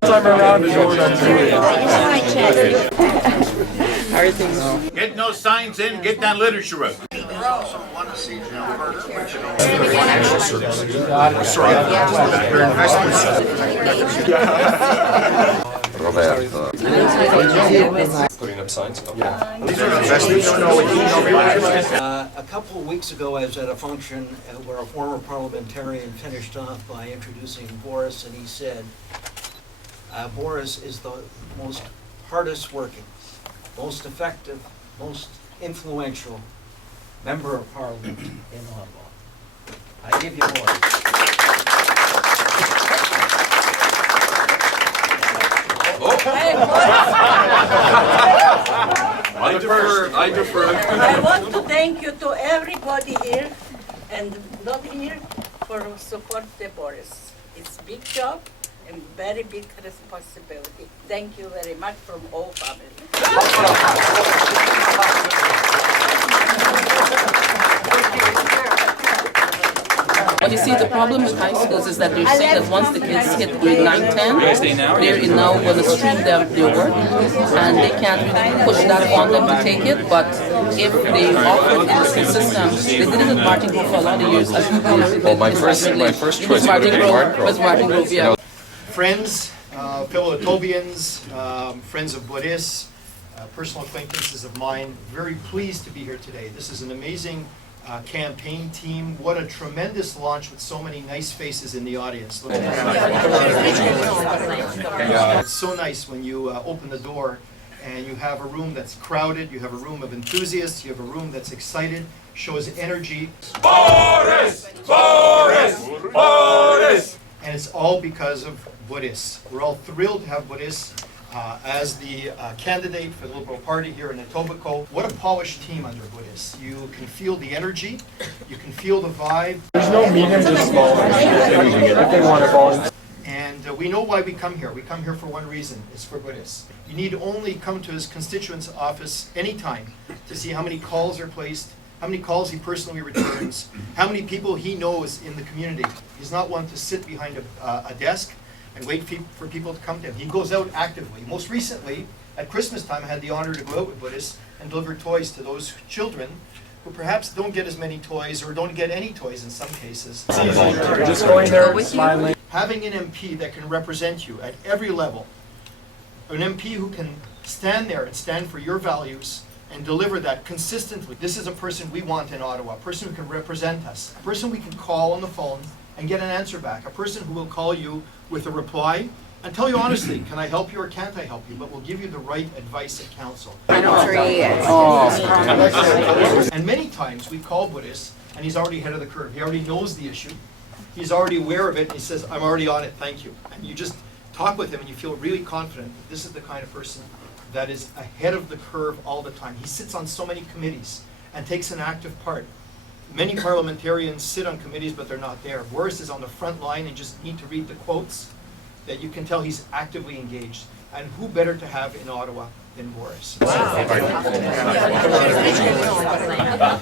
Time around is yours. How are things? Get those signs in, get that literature out. Putting up signs? A couple of weeks ago, I was at a function where a former parliamentarian finished off by introducing Borys, and he said, Borys is the most hardest working, most effective, most influential member of parliament in Ottawa. I give you Borys. I defer. I want to thank you to everybody here and not here for support the Borys. It's big job and very big responsibility. Thank you very much from all family. You see, the problem with high schools is that they're saying that once the kids hit grade 9, 10, they're now going to stream their work, and they can't really push that upon them to take it. But if they offer it in the school system, they did it in Martingrove for a lot of years. Well, my first choice would have been Martingrove, yeah. Friends, fellow Etobians, friends of Borys, personal acquaintances of mine, very pleased to be here today. This is an amazing campaign team. What a tremendous launch with so many nice faces in the audience. It's so nice when you open the door and you have a room that's crowded, you have a room of enthusiasts, you have a room that's excited, shows energy. Borys! Borys! Borys! And it's all because of Borys. We're all thrilled to have Borys as the candidate for the Liberal Party here in Etobicoke. What a polished team under Borys. You can feel the energy, you can feel the vibe. There's no medium to small if they want to volunteer. And we know why we come here. We come here for one reason. It's for Borys. You need only come to his constituent's office anytime to see how many calls are placed, how many calls he personally returns, how many people he knows in the community. He's not one to sit behind a desk and wait for people to come to him. He goes out actively. Most recently, at Christmas time, I had the honor to go out with Borys and deliver toys to those children who perhaps don't get as many toys or don't get any toys in some cases. You're just going there, smiling. Having an MP that can represent you at every level, an MP who can stand there and stand for your values and deliver that consistently. This is a person we want in Ottawa, a person who can represent us, a person we can call on the phone and get an answer back, a person who will call you with a reply and tell you honestly, can I help you or can't I help you, but will give you the right advice and counsel. And many times we call Borys and he's already ahead of the curve. He already knows the issue. He's already aware of it and he says, I'm already on it, thank you. And you just talk with him and you feel really confident that this is the kind of person that is ahead of the curve all the time. He sits on so many committees and takes an active part. Many parliamentarians sit on committees, but they're not there. Borys is on the front line and just need to read the quotes that you can tell he's actively engaged. And who better to have in Ottawa than Borys?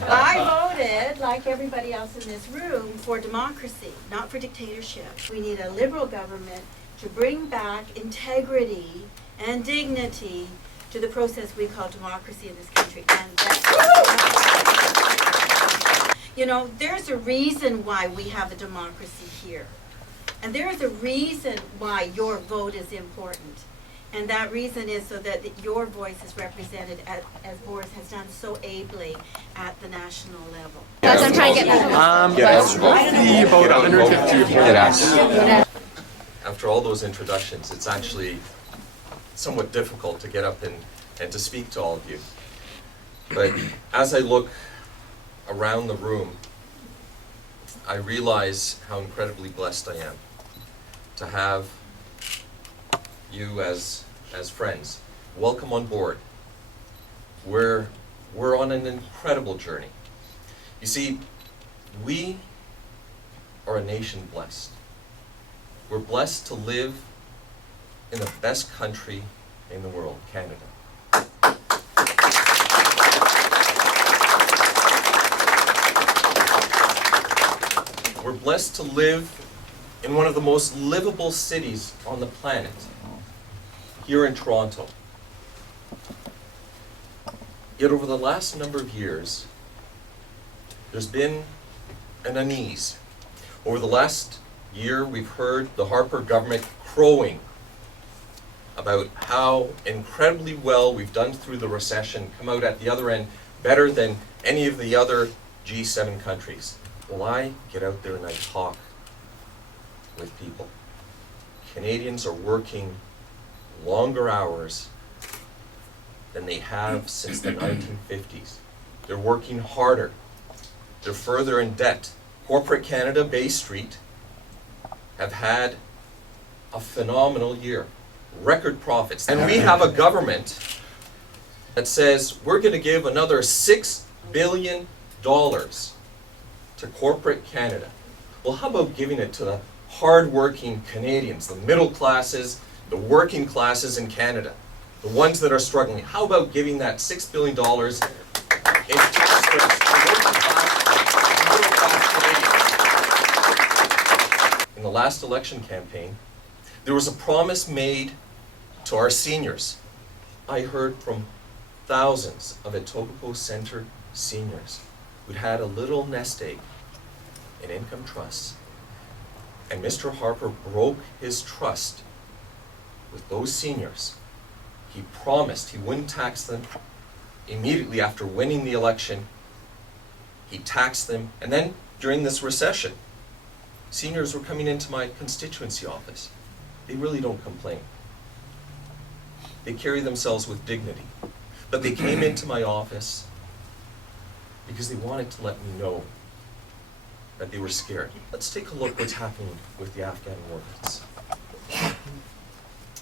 I voted, like everybody else in this room, for democracy, not for dictatorship. We need a liberal government to bring back integrity and dignity to the process we call democracy in this country. And you know, there's a reason why we have a democracy here. And there is a reason why your vote is important. And that reason is so that your voice is represented as Borys has done so ably at the national level. That's what I'm trying to get About 150. After all those introductions, it's actually somewhat difficult to get up and to speak to all of you. But as I look around the room, I realize how incredibly blessed I am to have you as friends. Welcome on board. We're on an incredible journey. You see, we are a nation blessed. We're blessed to live in the best country in the world, Canada. We're blessed to live in one of the most livable cities on the planet, here in Toronto. Yet over the last number of years, there's been an unease. Over the last year, we've heard the Harper government crowing about how incredibly well we've done through the recession, come out at the other end better than any of the other G7 countries. Well, I get out there and I talk with people. Canadians are working longer hours than they have since the 1950s. They're working harder. They're further in debt. Corporate Canada, Bay Street, have had a phenomenal year. Record profits. And we have a government that says we're going to give another $6 billion to corporate Canada. Well, how about giving it to the hard-working Canadians, the middle classes, the working classes in Canada, the ones that are struggling? How about giving that $6 billion in tax breaks to working class, middle class Canadians? In the last election campaign, there was a promise made to our seniors. I heard from thousands of Etobicoke Centre seniors who'd had a little nest egg in income trusts. And Mr. Harper broke his trust with those seniors. He promised he wouldn't tax them. Immediately after winning the election, he taxed them. And then during this recession, seniors were coming into my constituency office. They really don't complain. They carry themselves with dignity. But they came into my office because they wanted to let me know that they were scared. Let's take a look what's happening with the Afghan ordinance.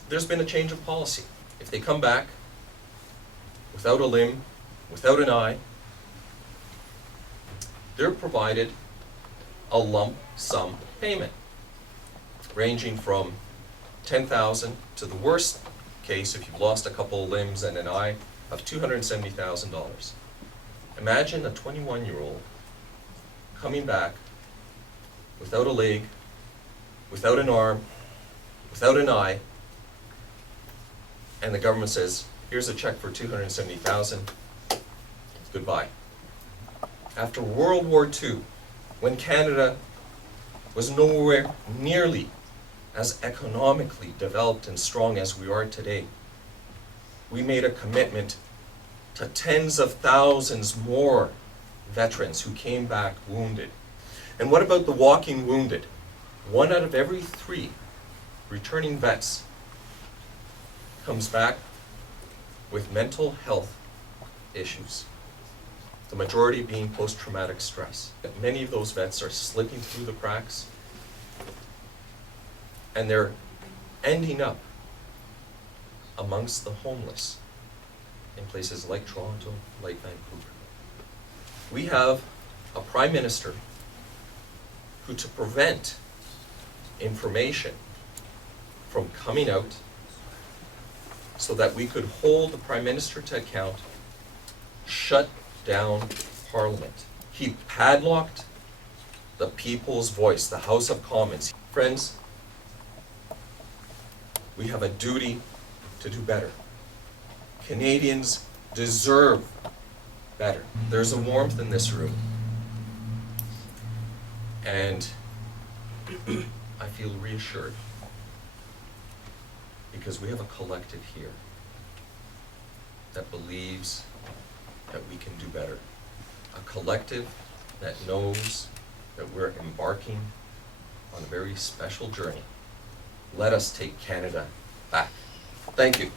There's been a change of policy. If they come back without a limb, without an eye, they're provided a lump sum payment, ranging from $10,000 to the worst case, if you've lost a couple of limbs and an eye, of $270,000. Imagine a 21-year-old coming back without a leg, without an arm, without an eye, and the government says, here's a check for $270,000, goodbye. After World War II, when Canada was nowhere nearly as economically developed and strong as we are today, we made a commitment to tens of thousands more veterans who came back wounded. And what about the walking wounded? 1 out of every 3 returning vets comes back with mental health issues, the majority being post-traumatic stress. Many of those vets are slipping through the cracks, and they're ending up amongst the homeless in places like Toronto, like Vancouver. We have a Prime Minister who, to prevent information from coming out so that we could hold the Prime Minister to account, shut down Parliament. He padlocked the people's voice, the House of Commons. Friends, we have a duty to do better. Canadians deserve better. There's a warmth in this room. And I feel reassured because we have a collective here that believes that we can do better. A collective that knows that we're embarking on a very special journey. Let us take Canada back. Thank you.